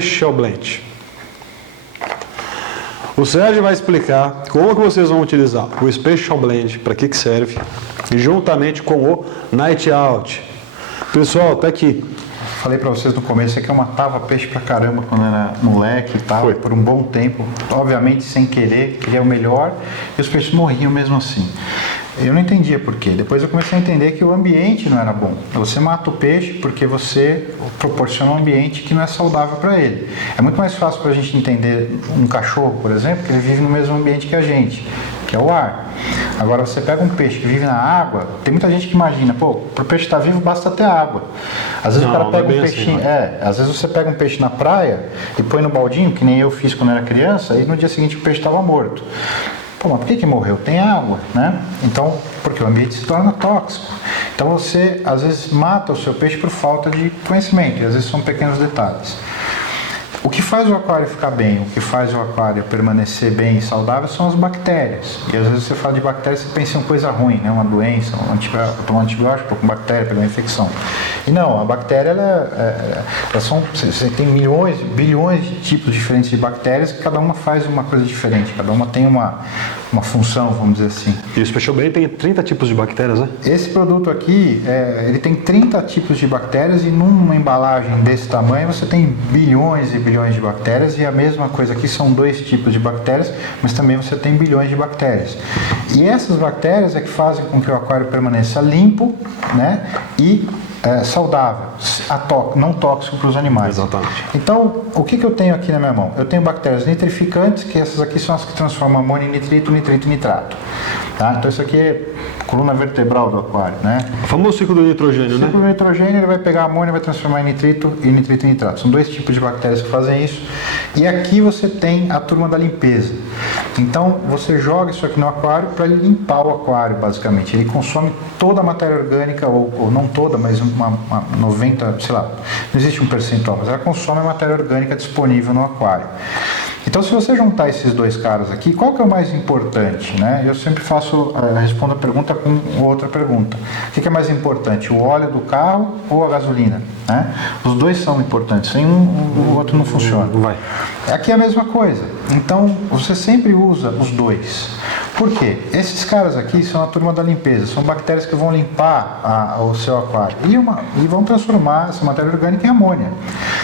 Special Blend. O Sérgio vai explicar como que vocês vão utilizar o Special Blend, para que serve, juntamente com o Night Out. Pessoal, tá aqui. Falei para vocês no começo, é que eu matava peixe pra caramba quando era moleque e tal, por um bom tempo, obviamente sem querer, queria o melhor, e os peixes morriam mesmo assim. Eu não entendia por quê. Depois eu comecei a entender que o ambiente não era bom. Você mata o peixe porque você proporciona um ambiente que não é saudável para ele. É muito mais fácil para a gente entender um cachorro, por exemplo, que ele vive no mesmo ambiente que a gente, que é o ar. Agora, você pega um peixe que vive na água, tem muita gente que imagina, pô, para o peixe estar vivo basta ter água. Às vezes o cara pega um peixinho, às vezes você pega um peixe na praia e põe no baldinho, que nem eu fiz quando era criança, e no dia seguinte o peixe estava morto. Pô, mas por que morreu? Tem água, né? Então, porque o ambiente se torna tóxico. Então você, às vezes, mata o seu peixe por falta de conhecimento, e às vezes são pequenos detalhes. O que faz o aquário ficar bem, o que faz o aquário permanecer bem e saudável são as bactérias. E às vezes você fala de bactérias e você pensa em uma coisa ruim, né? Uma doença, tomar um antibiótico com bactéria, pegar uma infecção. E não, a bactéria, você tem milhões, bilhões de tipos diferentes de bactérias que cada uma faz uma coisa diferente, cada uma tem uma função, vamos dizer assim. E o Special Blend tem 30 tipos de bactérias, né? Esse produto aqui, ele tem 30 tipos de bactérias e numa embalagem desse tamanho você tem bilhões e bilhões de bactérias, e a mesma coisa aqui são 2 tipos de bactérias, mas também você tem bilhões de bactérias. E essas bactérias é que fazem com que o aquário permaneça limpo, né, e saudável, não tóxico para os animais. Exatamente. Então, o que eu tenho aqui na minha mão? Eu tenho bactérias nitrificantes, que essas aqui são as que transformam amônio em nitrito, nitrito em nitrato. Tá? Então, isso aqui é coluna vertebral do aquário, né? O famoso ciclo do nitrogênio, né? O ciclo do nitrogênio, ele vai pegar amônio e vai transformar em nitrito e nitrito em nitrato. São 2 tipos de bactérias que fazem isso. E aqui você tem a turma da limpeza. Então, você joga isso aqui no aquário para limpar o aquário, basicamente. Ele consome toda a matéria orgânica, ou não toda, mas uma 90, sei lá, não existe um percentual, mas ela consome a matéria orgânica disponível no aquário. Então, se você juntar esses 2 caras aqui, qual que é o mais importante, né? Eu sempre respondo a pergunta com outra pergunta. O que é mais importante, o óleo do carro ou a gasolina? Né? Os 2 são importantes, sem o outro não funciona. Vai. Aqui é a mesma coisa. Então, você sempre usa os 2. Por quê? Esses caras aqui são a turma da limpeza, são bactérias que vão limpar o seu aquário e vão transformar essa matéria orgânica em amônia.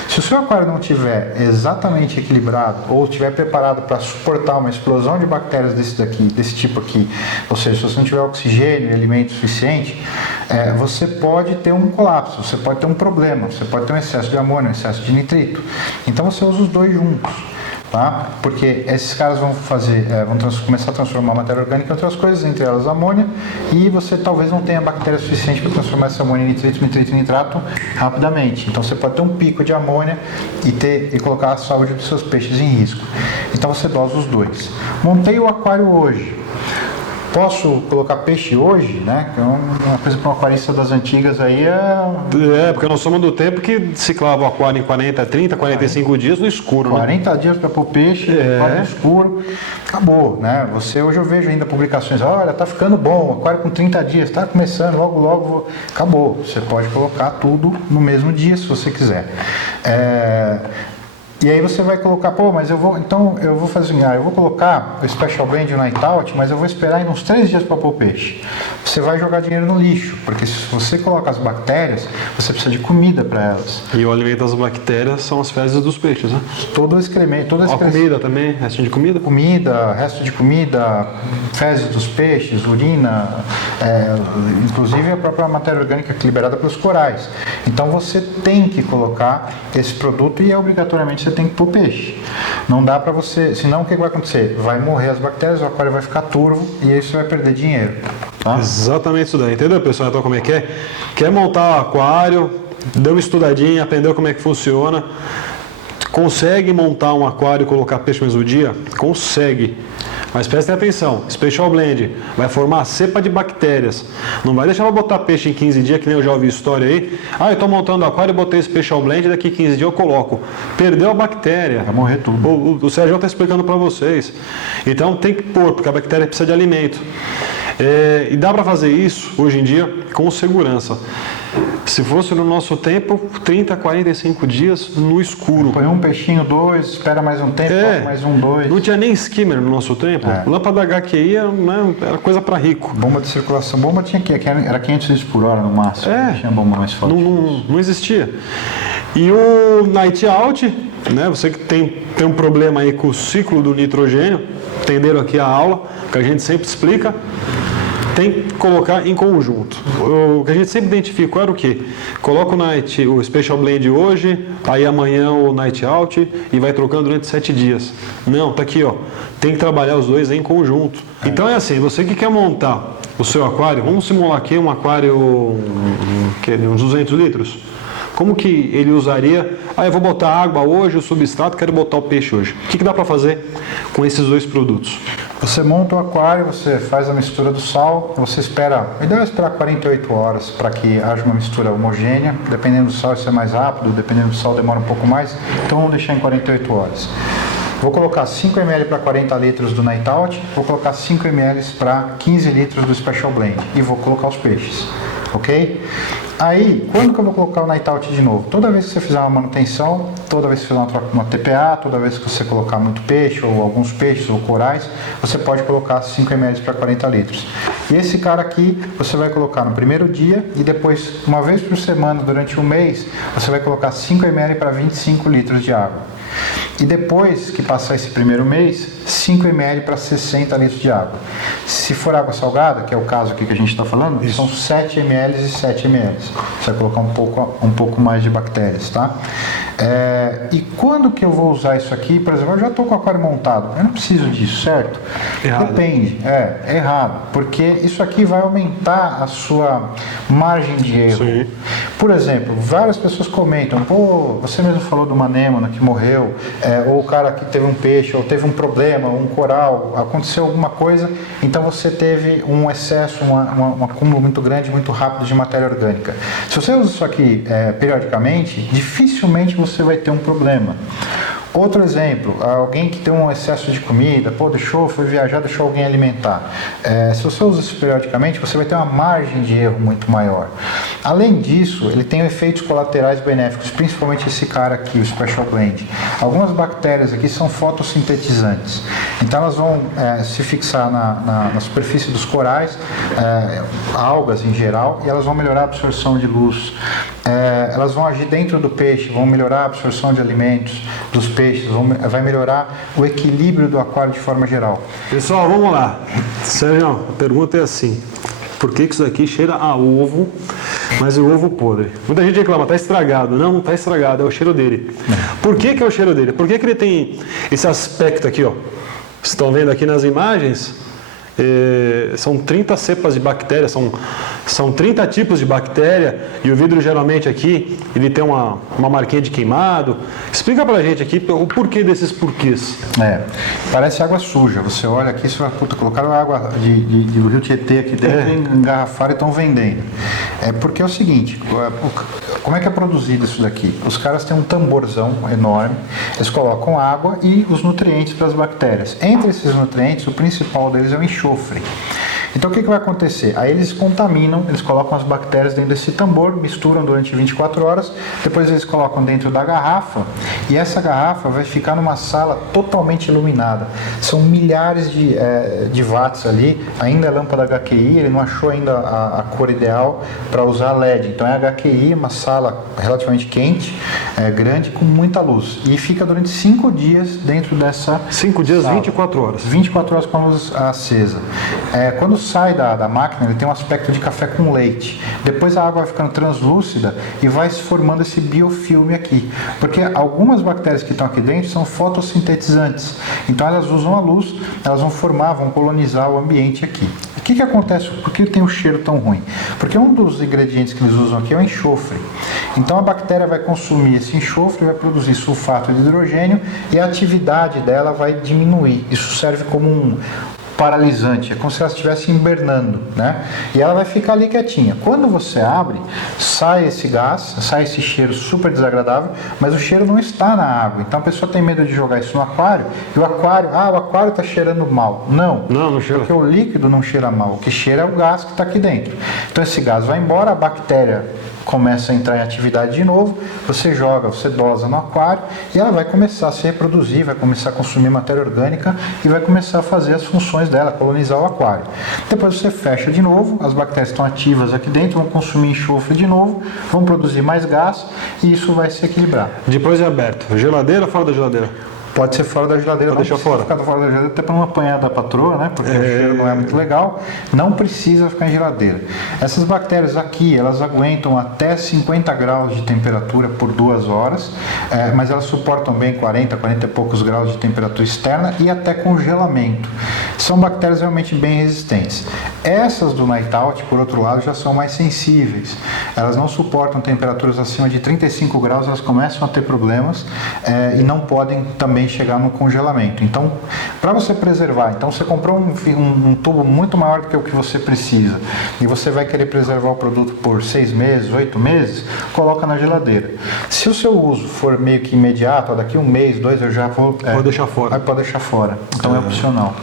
Se o seu aquário não estiver exatamente equilibrado ou estiver preparado para suportar uma explosão de bactérias desse tipo aqui, ou seja, se você não tiver oxigênio e alimento suficiente, você pode ter um colapso, você pode ter um problema, você pode ter um excesso de amônio, um excesso de nitrito. Então você usa os 2 juntos. Tá? Porque esses caras vão começar a transformar a matéria orgânica em outras coisas, entre elas a amônia, e você talvez não tenha bactéria suficiente para transformar essa amônia em nitrito, nitrito e nitrato rapidamente. Então você pode ter um pico de amônia e colocar a saúde dos seus peixes em risco. Então você dosa os 2. Montei o aquário hoje. Posso colocar peixe hoje, né? Que é uma coisa para um aquarista das antigas aí porque nós somos do tempo que ciclava o aquário em 40, 30, 45 dias no escuro, 40 dias para pôr peixe, no escuro, acabou, né? Hoje eu vejo ainda publicações, olha, tá ficando bom, aquário com 30 dias, tá começando, logo, acabou. Você pode colocar tudo no mesmo dia, se você quiser. E aí você vai colocar, mas eu vou fazer assim, eu vou colocar o Special Blend e o Night Out, mas eu vou esperar ainda uns 3 dias para pôr peixe. Você vai jogar dinheiro no lixo, porque se você coloca as bactérias, você precisa de comida para elas. E o alimento das bactérias são as fezes dos peixes, né? Todo o excremento, toda a comida também, restinho de comida? Resto de comida, fezes dos peixes, urina, inclusive a própria matéria orgânica liberada pelos corais. Então você tem que colocar esse produto e obrigatoriamente você tem que pôr peixe. Não dá para você, senão o que vai acontecer? Vai morrer as bactérias, o aquário vai ficar turvo e aí você vai perder dinheiro. Tá? Exatamente isso daí, entendeu, pessoal? Então como é que é? Quer montar o aquário, deu uma estudadinha, aprendeu como é que funciona, consegue montar um aquário e colocar peixe no mesmo dia? Consegue. Mas prestem atenção, Special Blend vai formar cepa de bactérias. Não vai deixar ela botar peixe em 15 dias, que nem eu já ouvi história aí. Ah, eu estou montando aquário e botei Special Blend, daqui 15 dias eu coloco. Perdeu a bactéria. Vai morrer tudo. O Sérgio está explicando para vocês. Então tem que pôr, porque a bactéria precisa de alimento. E dá para fazer isso, hoje em dia, com segurança. Se fosse no nosso tempo, 30, 45 dias no escuro. Põe um peixinho, 2, espera mais um tempo, mais um, 2. Não tinha nem skimmer no nosso tempo. Lâmpada HQI era coisa para rico. Bomba de circulação. Bomba tinha que era 500 litros por hora no máximo. Não tinha bomba mais forte. Não existia. E o Night Out, né, você que tem um problema aí com o ciclo do nitrogênio, entenderam aqui a aula, que a gente sempre explica, tem que colocar em conjunto. O que a gente sempre identificou era o quê? Coloca o Special Blend hoje, aí amanhã o Night Out e vai trocando durante 7 dias. Não, tá aqui, ó. Tem que trabalhar os dois em conjunto. Então é assim, você que quer montar o seu aquário, vamos simular aqui um aquário uns 200 litros. Como que ele usaria? Eu vou botar água hoje, o substrato, quero botar o peixe hoje. O que dá para fazer com esses dois produtos? Você monta o aquário, você faz a mistura do sal, você espera, o ideal é esperar 48 horas para que haja uma mistura homogênea. Dependendo do sal isso é mais rápido, dependendo do sal demora um pouco mais, então vamos deixar em 48 horas. Vou colocar 5 ml para 40 litros do Night Out, vou colocar 5 ml para 15 litros do Special Blend e vou colocar os peixes, ok? Aí, quando que eu vou colocar o Night Out de novo? Toda vez que você fizer uma manutenção, toda vez que você fizer uma TPA, toda vez que você colocar muito peixe, ou alguns peixes, ou corais, você pode colocar 5 ml para 40 litros. E esse cara aqui, você vai colocar no primeiro dia, e depois, uma vez por semana, durante um mês, você vai colocar 5 ml para 25 litros de água. E depois que passar esse primeiro mês, 5 ml para 60 litros de água. Se for água salgada, que é o caso aqui que a gente está falando, são 7 ml e 7 ml. Você vai colocar um pouco mais de bactérias, tá? E quando que eu vou usar isso aqui? Por exemplo, eu já estou com o aquário montado, eu não preciso disso, certo? Errado. Depende, é errado, porque isso aqui vai aumentar a sua margem de erro. Sim. Por exemplo, várias pessoas comentam, pô, você mesmo falou de uma anêmona que morreu, ou o cara que teve um peixe, ou teve um problema, um coral, aconteceu alguma coisa, então você teve um excesso, um acúmulo muito grande, muito rápido de matéria orgânica. Se você usa isso aqui periodicamente, dificilmente você vai ter um problema. Outro exemplo, alguém que tem um excesso de comida, foi viajar, deixou alguém alimentar. Se você usa isso periodicamente, você vai ter uma margem de erro muito maior. Além disso, ele tem efeitos colaterais benéficos, principalmente esse cara aqui, o Special Blend. Algumas bactérias aqui são fotossintetizantes, então elas vão se fixar na superfície dos corais, algas em geral, e elas vão melhorar a absorção de luz. Elas vão agir dentro do peixe, vão melhorar a absorção de alimentos dos peixes, vai melhorar o equilíbrio do aquário de forma geral. Pessoal, vamos lá. Sérgio, a pergunta é assim: por que isso daqui cheira a ovo, mas o ovo podre? Muita gente reclama, está estragado. Não está estragado, é o cheiro dele. Por que é o cheiro dele? Por que ele tem esse aspecto aqui, ó? Vocês estão vendo aqui nas imagens? São 30 cepas de bactérias, são 30 tipos de bactéria, e o vidro geralmente aqui, ele tem uma marquinha de queimado. Explica pra gente aqui o porquê desses porquês. Parece água suja, você olha aqui e fala, puta, colocaram água do Rio Tietê aqui dentro, engarrafaram e estão vendendo. Porque é o seguinte, como é que é produzido isso daqui? Os caras têm um tamborzão enorme, eles colocam água e os nutrientes para as bactérias. Entre esses nutrientes, o principal deles é o enxofre. Então o que vai acontecer? Aí eles contaminam, eles colocam as bactérias dentro desse tambor, misturam durante 24 horas, depois eles colocam dentro da garrafa, e essa garrafa vai ficar numa sala totalmente iluminada. São milhares de watts ali, ainda é lâmpada HQI, ele não achou ainda a cor ideal para usar LED. Então é HQI, uma sala relativamente quente, grande, com muita luz. E fica durante 5 dias dentro dessa 5 dias, sala. 24 horas. 24 horas com a luz acesa. Quando sai da máquina, ele tem um aspecto de café com leite. Depois a água vai ficando translúcida e vai se formando esse biofilme aqui. Porque algumas bactérias que estão aqui dentro são fotossintetizantes. Então elas usam a luz, elas vão colonizar o ambiente aqui. que acontece? Por que tem um cheiro tão ruim? Porque um dos ingredientes que eles usam aqui é o enxofre. Então a bactéria vai consumir esse enxofre, vai produzir sulfato de hidrogênio e a atividade dela vai diminuir. Isso serve como um paralisante, é como se ela estivesse hibernando, né? E ela vai ficar ali quietinha. Quando você abre, sai esse gás, sai esse cheiro super desagradável, mas o cheiro não está na água. Então a pessoa tem medo de jogar isso no aquário, e o aquário está cheirando mal. Não cheira. Porque o líquido não cheira mal, o que cheira é o gás que está aqui dentro. Então esse gás vai embora, a bactéria começa a entrar em atividade de novo, você joga, você dosa no aquário e ela vai começar a se reproduzir, vai começar a consumir matéria orgânica e vai começar a fazer as funções dela, colonizar o aquário. Depois você fecha de novo, as bactérias estão ativas aqui dentro, vão consumir enxofre de novo, vão produzir mais gás e isso vai se equilibrar. Depois é aberto. Geladeira ou fora da geladeira? Pode ser fora da geladeira, não precisa ficar fora da geladeira, até para não apanhar da patroa, né? Porque o cheiro não é muito legal. Não precisa ficar em geladeira. Essas bactérias aqui, elas aguentam até 50 graus de temperatura por 2 horas, mas elas suportam bem 40 e poucos graus de temperatura externa e até congelamento. São bactérias realmente bem resistentes. Essas do Night Out, por outro lado, já são mais sensíveis. Elas não suportam temperaturas acima de 35 graus, elas começam a ter problemas e não podem também chegar no congelamento. Então, para você preservar, então você comprou um tubo muito maior do que o que você precisa e você vai querer preservar o produto por 6 meses, 8 meses, coloca na geladeira. Se o seu uso for meio que imediato, daqui 1 mês, 2, eu já vou... Pode deixar fora. Pode deixar fora. Então é opcional.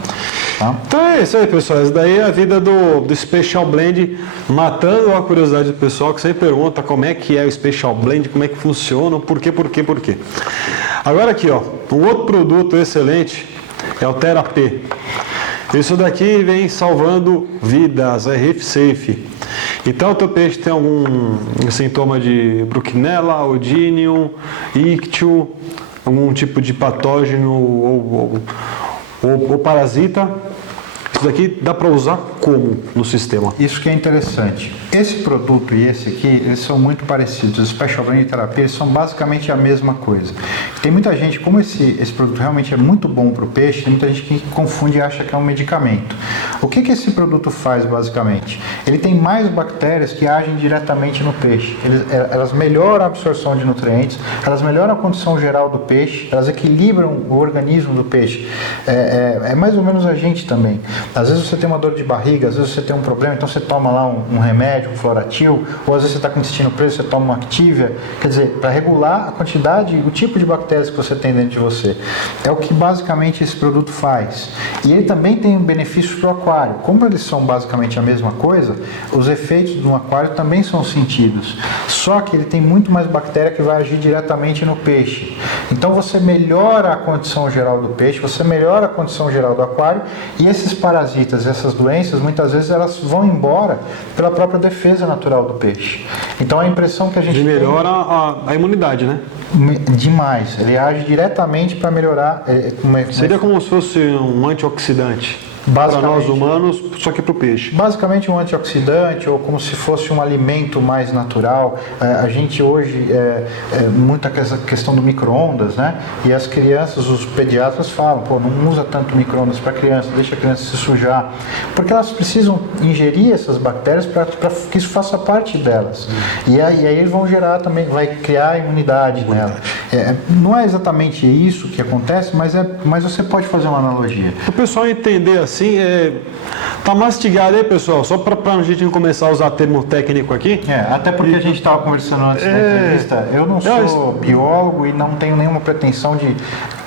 Tá? Então é isso aí, pessoal. Isso daí é a vida do Special Blend, matando a curiosidade do pessoal que sempre pergunta como é que é o Special Blend, como é que funciona, por quê. Agora aqui, ó, um outro produto excelente é o Therapy. Isso daqui vem salvando vidas, é Reef Safe. Então o teu peixe tem algum sintoma de Bruchinella, Odynium, Ictio, algum tipo de patógeno ou parasita, isso daqui dá para usar como no sistema? Isso que é interessante. Esse produto e esse aqui, eles são muito parecidos. Os Special Blend e Therapy, eles são basicamente a mesma coisa. Tem muita gente, como esse produto realmente é muito bom para o peixe, tem muita gente que confunde e acha que é um medicamento. O que esse produto faz basicamente? Ele tem mais bactérias que agem diretamente no peixe. Elas melhoram a absorção de nutrientes, elas melhoram a condição geral do peixe, elas equilibram o organismo do peixe. É mais ou menos a gente também. Às vezes você tem uma dor de barriga, às vezes você tem um problema, então você toma lá um remédio, um Floratil, ou às vezes você está com o intestino preso, você toma uma Activia, quer dizer, para regular a quantidade, o tipo de bactérias que você tem dentro de você. É o que basicamente esse produto faz. E ele também tem benefícios para o aquário. Como eles são basicamente a mesma coisa, os efeitos do aquário também são sentidos. Só que ele tem muito mais bactéria que vai agir diretamente no peixe. Então você melhora a condição geral do peixe, você melhora a condição geral do aquário, e esses parasitas, essas doenças, muitas vezes elas vão embora pela própria defesa natural do peixe. Então a impressão que a gente melhora a imunidade, né? Demais. Ele age diretamente para melhorar... Seria como se fosse um antioxidante para nós humanos, só que para o peixe. Basicamente um antioxidante, ou como se fosse um alimento mais natural. A gente hoje, muita questão do micro-ondas, né? E as crianças, os pediatras falam, não usa tanto micro-ondas para criança, deixa a criança se sujar. Porque elas precisam ingerir essas bactérias para que isso faça parte delas. E aí eles vão gerar também, vai criar imunidade nela. Não é exatamente isso que acontece, mas você pode fazer uma analogia. O pessoal entender assim, tá mastigado aí, pessoal, só para a gente começar a usar termo técnico aqui. Até porque a gente estava conversando antes da entrevista, eu não sou biólogo e não tenho nenhuma pretensão de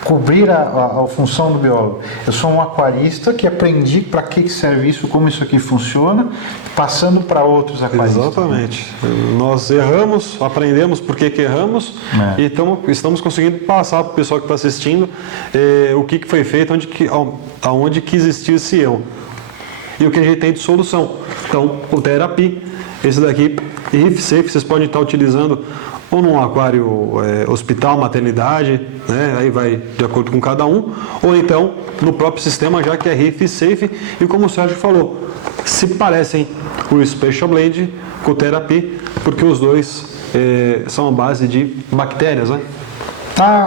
cobrir a função do biólogo. Eu sou um aquarista que aprendi para que serve isso, como isso aqui funciona, passando para outros aquaristas. Exatamente. Nós erramos, aprendemos por que erramos e estamos conseguindo passar para o pessoal que está assistindo o que foi feito, aonde que existiu esse erro e o que a gente tem de solução. Então, o Therapy, esse daqui, Reef Safe, vocês podem estar utilizando ou num aquário hospital, maternidade, né? Aí vai de acordo com cada um, ou então no próprio sistema, já que é Reef Safe, e como o Sérgio falou, se parecem o Special Blend com o Therapy, porque os dois são a base de bactérias, né?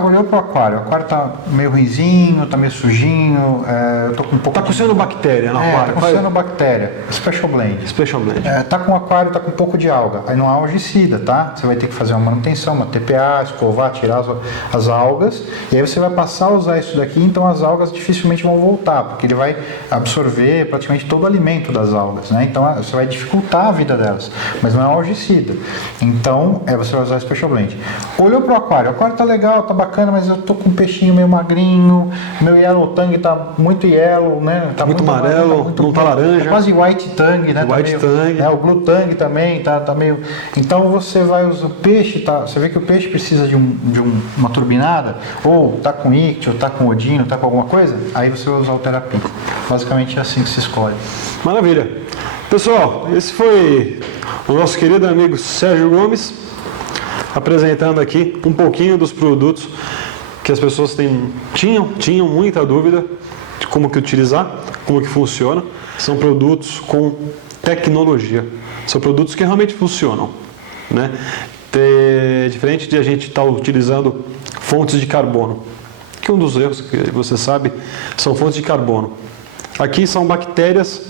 Olhou pro aquário. O aquário tá meio ruinzinho, tá meio sujinho. Eu tô com um pouco. Tá coçando bactéria no aquário. Tá coçando bactéria. Special Blend. Special Blend. Tá com o aquário, tá com um pouco de alga. Aí não há algicida, tá? Você vai ter que fazer uma manutenção, uma TPA, escovar, tirar as algas. E aí você vai passar a usar isso daqui, então as algas dificilmente vão voltar, porque ele vai absorver praticamente todo o alimento das algas, né? Então você vai dificultar a vida delas. Mas não é um algicida. Então você vai usar Special Blend. Olhou pro aquário. O aquário tá legal, tá bacana, mas eu tô com um peixinho meio magrinho, meu yellow tang tá muito yellow, né? Tá muito amarelo, não tá laranja. É quase white tang, né? White tang. O blue tang também tá meio. Então você vai usar o peixe, você vê que o peixe precisa de uma turbinada, ou tá com ictio, ou tá com odino, tá com alguma coisa, aí você vai usar o terapia. Basicamente é assim que se escolhe. Maravilha. Pessoal, esse foi o nosso querido amigo Sérgio Gomes, apresentando aqui um pouquinho dos produtos que as pessoas tinham muita dúvida de como que utilizar, como que funciona. São produtos com tecnologia, são produtos que realmente funcionam, né? Diferente de a gente estar utilizando fontes de carbono, que um dos erros que você sabe são fontes de carbono. Aqui são bactérias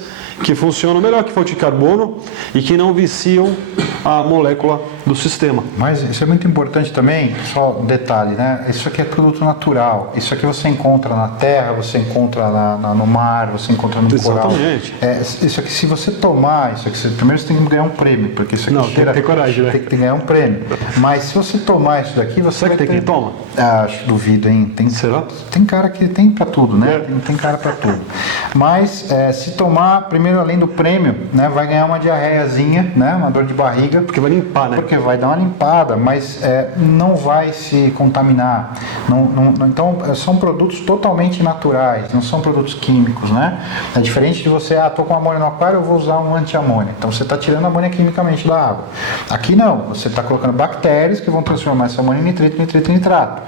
que funcionam melhor que fonte de carbono e que não viciam a molécula do sistema. Mas isso é muito importante também, só um detalhe, né? Isso aqui é produto natural. Isso aqui você encontra na terra, você encontra no mar, você encontra no coral. Exatamente. Isso aqui, se você tomar isso aqui, primeiro você tem que ganhar um prêmio, porque isso aqui não, tem que ter coragem, né? Tem que ganhar um prêmio. Mas se você tomar isso daqui, você vai ter quem toma? Acho, duvido, hein? Será? Tem cara que tem pra tudo, né? Tem cara pra tudo. Mas se tomar, primeiro além do prêmio, né, vai ganhar uma diarreiazinha, né? Uma dor de barriga. Porque vai limpar, né? Porque vai dar uma limpada, mas não vai se contaminar. Então, são produtos totalmente naturais, não são produtos químicos, né? É diferente de você, tô com amônia no aquário, eu vou usar um anti-amônia. Então, você está tirando a amônia quimicamente da água. Aqui não, você está colocando bactérias que vão transformar essa amônia em nitrito, nitrito em nitrato.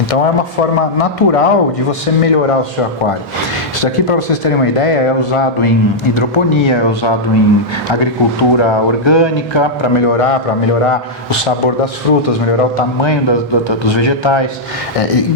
Então, é uma forma natural de você melhorar o seu aquário. Isso daqui, para vocês terem uma ideia, é usado em hidroponia, é usado em agricultura orgânica, para melhorar o sabor das frutas, melhorar o tamanho dos vegetais,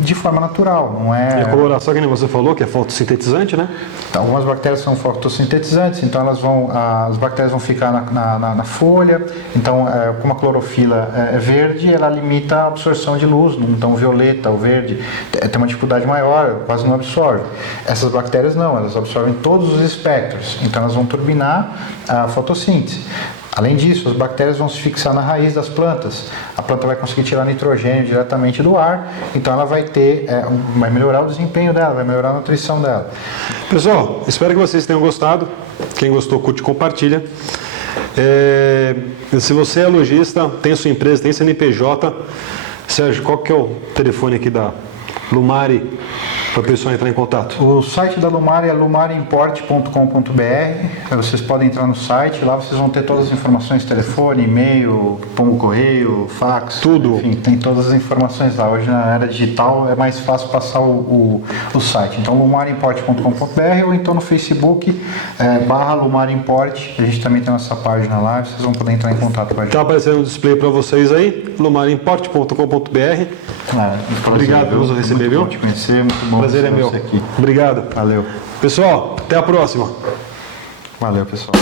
de forma natural, não é... E a coloração, que nem você falou, que é fotossintetizante, né? Então, algumas bactérias são fotossintetizantes, então as bactérias vão ficar na folha, então como a clorofila é verde, ela limita a absorção de luz, então o violeta, o verde, tem uma dificuldade maior, quase não absorve. Essas bactérias não, elas absorvem todos os espectros, então elas vão turbinar a fotossíntese. Além disso, as bactérias vão se fixar na raiz das plantas. A planta vai conseguir tirar nitrogênio diretamente do ar, então ela vai vai melhorar o desempenho dela, vai melhorar a nutrição dela. Pessoal, espero que vocês tenham gostado. Quem gostou, curte e compartilha. Se você é lojista, tem sua empresa, tem CNPJ, Sérgio, qual que é o telefone aqui da Lumari para a pessoa entrar em contato? O site da Lumari é lumariimport.com.br. Vocês podem entrar no site, lá vocês vão ter todas as informações, telefone, e-mail, pombo correio, fax, tudo. Enfim, tem todas as informações lá. Hoje na era digital é mais fácil passar o site. Então lumariimport.com.br ou então no Facebook /lumariimport. A gente também tem nossa página lá, vocês vão poder entrar em contato com a gente. Está aparecendo um display para vocês aí, lumariimport.com.br. Obrigado por nos receber, viu? Te conhecer, muito bom. Prazer é meu. Aqui. Obrigado. Valeu. Pessoal, até a próxima. Valeu, pessoal.